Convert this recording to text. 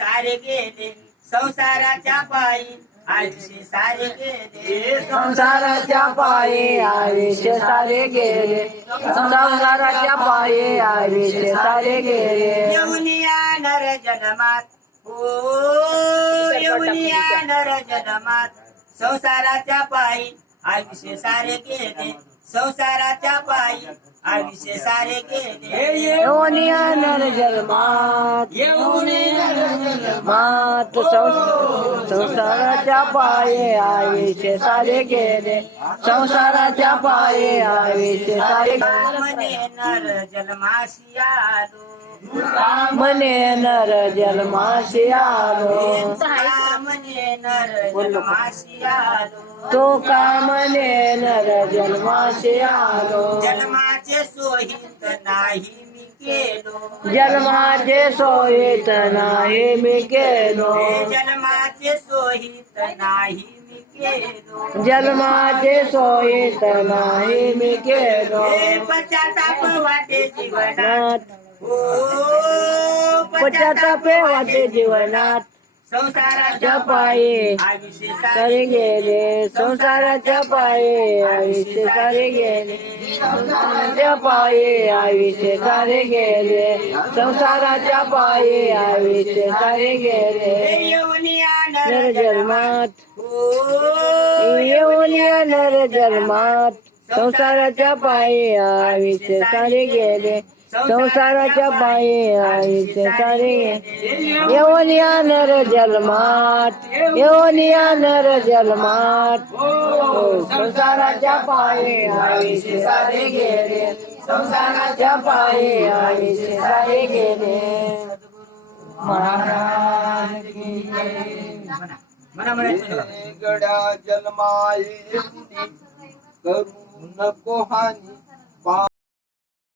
सारे गेले संसाराच्या पायी आयुष्य सारे गेले. संसाराच्या पायी आयुष्य सारे गेले. संसाराच्या पायी आयुष्य सारे गेले. नर जन्मात. हो नर जन्मात. संसाराच्या पायी आयुष्य सारे गेले. संसाराच्या पायी आयुष्य सारे गेले नर जन्मात मात। संसाराच्या पायी आयुष्य सारे गेले संसाराच्या पायी आयुष्य सारे म्हणे नर जन्माशी आलो म्हणे नर जन्माशी आलो आलो तो का म्हणे नर जन्माशी आलो। जन्माचे सोहित नाही मी केलो। जन्माचे सोयीत नाही मी केलो। जन्माचे सोहित नाही जन्माचे सोयीत नाही मी केलो। पश्चाताप वाटे जीवनात। हो पश्चातापे वाटे जीवनात। संसाराच्या च्या पायी आयुष्य सारे गेले. संसाराच्या पायी आयुष्य सारे गेले. संसाराच्या पायी आयुष्य सारे गेले. संसाराच्या पायी आयुष्य सारे गेले. नर जन्मात. येऊन या नर जन्मात. संसाराच्या पायी आयुष्य सारे गेले. संसाराच्या पायी आईचे सारे. गेले येऊन या नर जन्मात येऊन या नर जन्मात हो, संसाराच्या पायी आईचे सारे गेले. संसाराच्या पायी आईचे सारे गेले. महाराज गडा जय. करू नको हानी.